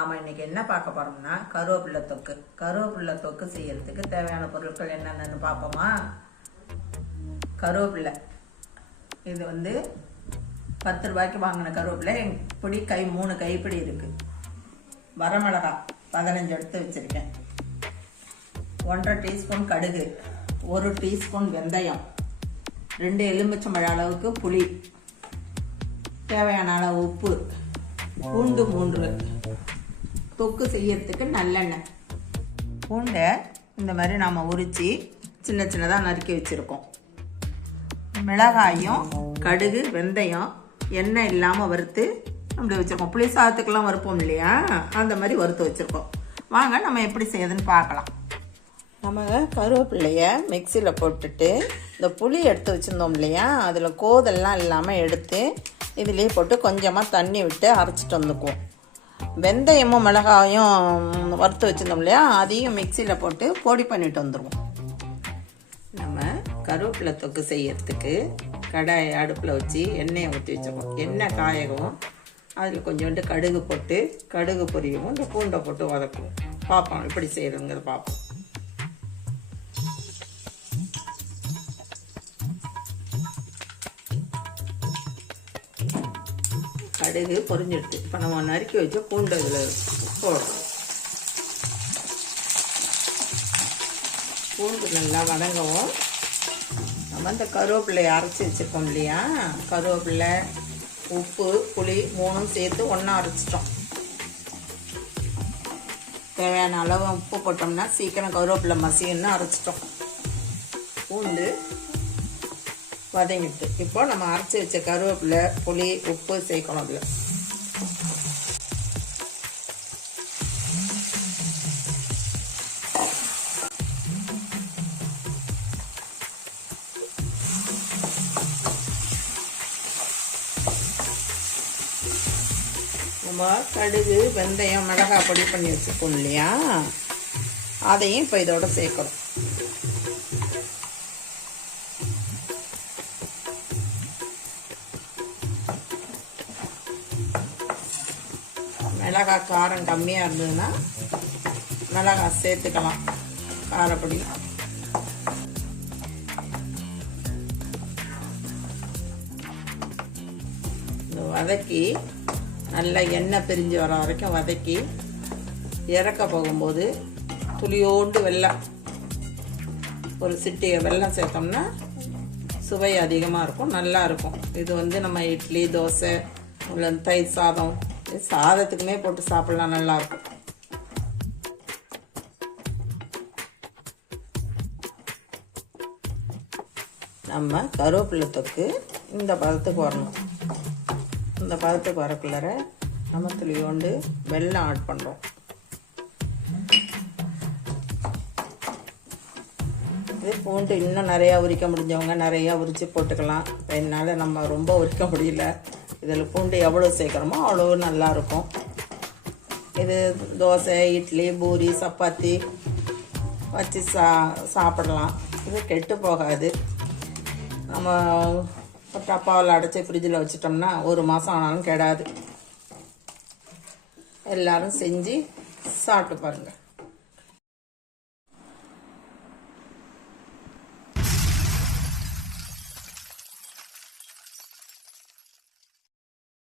நாம் இன்னைக்கு என்ன பார்க்க போறோம்னா கருவேப்பிலை தொக்கு. கருவேப்பிலை தொக்கு செய்யறதுக்கு தேவையான பொருட்கள் என்னென்னு பார்ப்போமா? கருவேப்பிலை இது வந்து 10 ரூபாய்க்கு வாங்கின கருவேப்பிலை இப்படி 3 கைப்பிடி இருக்கு. வரமிளகா 15 எடுத்து வச்சிருக்கேன். 1.5 டீஸ்பூன் கடுகு, 1 டீஸ்பூன் வெந்தயம், 2 எலுமிச்சம்பழ அளவுக்கு புளி, தேவையான அளவு உப்பு, பூண்டு 3, தொக்கு செய்யறதுக்கு நல்லெண்ணெய். பூண்டை இந்த மாதிரி நாம் உரித்து சின்ன சின்னதாக நறுக்கி வச்சுருக்கோம். மிளகாயும் கடுகு வெந்தயம் எண்ணெய் இல்லாமல் வறுத்து அப்படி வச்சுருக்கோம். புளி சாதத்துக்கெல்லாம் வறுப்போம் இல்லையா, அந்த மாதிரி வறுத்து வச்சுருக்கோம். வாங்க நம்ம எப்படி செய்யுதுன்னு பார்க்கலாம். நம்ம கருவேப்பிலைய மிக்சியில் போட்டுட்டு இந்த புளி எடுத்து வச்சுருந்தோம் இல்லையா, அதில் கோதெல்லாம் இல்லாமல் எடுத்து இதிலே போட்டு கொஞ்சமாக தண்ணி விட்டு அரைச்சிட்டு வந்துக்குவோம். வெந்தயமும் மிளகாயும் வறுத்து வச்சுருந்தோம் இல்லையா, அதையும் மிக்சியில் போட்டு பொடி பண்ணிட்டு வந்துடுவோம். நம்ம கருவேப்பிலை தொக்கு செய்யறதுக்கு கடாயை அடுப்பில் வச்சு எண்ணெயை ஊற்றி வச்சுருக்கோம். எண்ணெய் காயவும் அதில் கொஞ்சோண்டு கடுகு போட்டு கடுகு பொரியவும் இந்த பூண்டை போட்டு வதக்குவோம். பார்ப்போம் எப்படி செய்யறதுங்கிறத பார்ப்போம். கடுகு பொரிஞ்சிடுச்சு. இப்போ நம்ம நறுக்கி வச்ச பூண்டு இதில் போடுறோம். பூண்டு நல்லா வதங்கவும் நம்ம இந்த கருவேப்பிலையை அரைச்சி வச்சுருக்கோம் இல்லையா, கருவேப்பிலை உப்பு புளி 3 சேர்த்து ஒன்றா அரைச்சிட்டோம். தேவையான அளவு உப்பு போட்டோம்னா சீக்கிரம் கருவேப்பிலை மசின்னு அரைச்சிட்டோம். பூண்டு வதங்கிட்டு இப்போ நம்ம அரைச்சி வச்ச கருவேப்பிலை புளி உப்பு சேர்க்கணும். அதில் நம்ம கடுகு வெந்தயம் மிளகாய் பொடி பண்ணி வச்சுருக்கோம் இல்லையா, அதையும் இப்போ இதோட சேர்க்கணும். மிளகாய் காரம் கம்மியாக இருந்ததுன்னா மிளகாய் சேர்த்துக்கலாம், காரப்பொடி. வதக்கி நல்லா எண்ணெய் பிரிஞ்சு வர வரைக்கும் வதக்கி இறக்க போகும்போது துளியோண்டு வெல்லம், ஒரு சிட்டிகை வெல்லம் சேர்த்தோம்னா சுவை அதிகமாக இருக்கும், நல்லா இருக்கும். இது வந்து நம்ம இட்லி தோசை இல்லை தயிர் சாதம் சாதத்துக்குமே போட்டு சாப்பிடலாம், நல்லாயிருக்கும். நம்ம கருவேப்பிலை தொக்கு இந்த பதத்துக்கு வரணும். இந்த பதத்துக்கு வரக்குள்ளார நம்ம துளியோண்டு வெல்லம் ஆட் பண்ணுறோம். இது பூண்டு இன்னும் நிறையா உரிக்க முடிஞ்சவங்க நிறையா உரித்து போட்டுக்கலாம். இப்போ என்னால் நம்ம ரொம்ப உரிக்க முடியல. இதில் பூண்டு எவ்வளோ சேர்க்குறோமோ அவ்வளோ நல்லாயிருக்கும். இது தோசை இட்லி பூரி சப்பாத்தி வச்சு சாப்பிடலாம். இது கெட்டு போகாது. நம்ம டப்பாவில் அடைச்சி ஃப்ரிட்ஜில் வச்சிட்டோம்னா 1 மாதம் ஆனாலும் கெடாது. எல்லோரும் செஞ்சு சாப்பிட்டு பாருங்கள்.